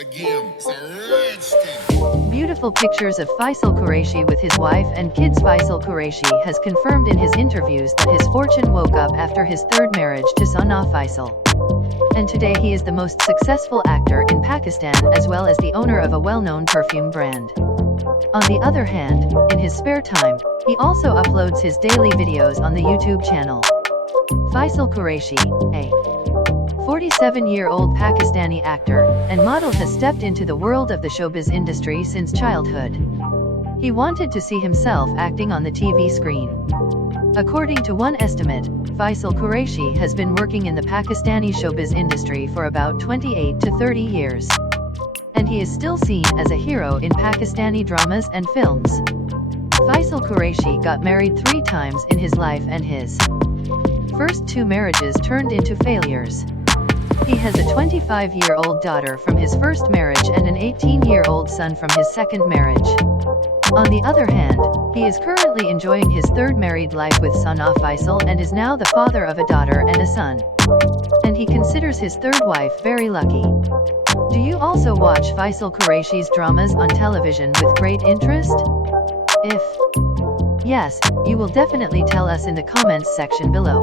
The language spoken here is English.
again. It's a rich thing. Beautiful pictures of Faisal Qureshi with his wife and kids. Faisal Qureshi has confirmed in his interviews that his fortune woke up after his third marriage to Sana Faisal. And today he is the most successful actor in Pakistan as well as the owner of a well-known perfume brand. On the other hand, in his spare time, he also uploads his daily videos on the YouTube channel. Faisal Qureshi, a 47-year-old Pakistani actor and model, has stepped into the world of the showbiz industry since childhood. He wanted to see himself acting on the TV screen. According to one estimate, Faisal Qureshi has been working in the Pakistani showbiz industry for about 28 to 30 years. And he is still seen as a hero in Pakistani dramas and films. Faisal Qureshi got married 3 times in his life and his first 2 marriages turned into failures. He has a 25-year-old daughter from his first marriage and an 18-year-old son from his second marriage. On the other hand, he is currently enjoying his third married life with Sana Faisal and is now the father of a daughter and a son. And he considers his third wife very lucky. Do you also watch Faisal Qureshi's dramas on television with great interest? If yes, you will definitely tell us in the comments section below.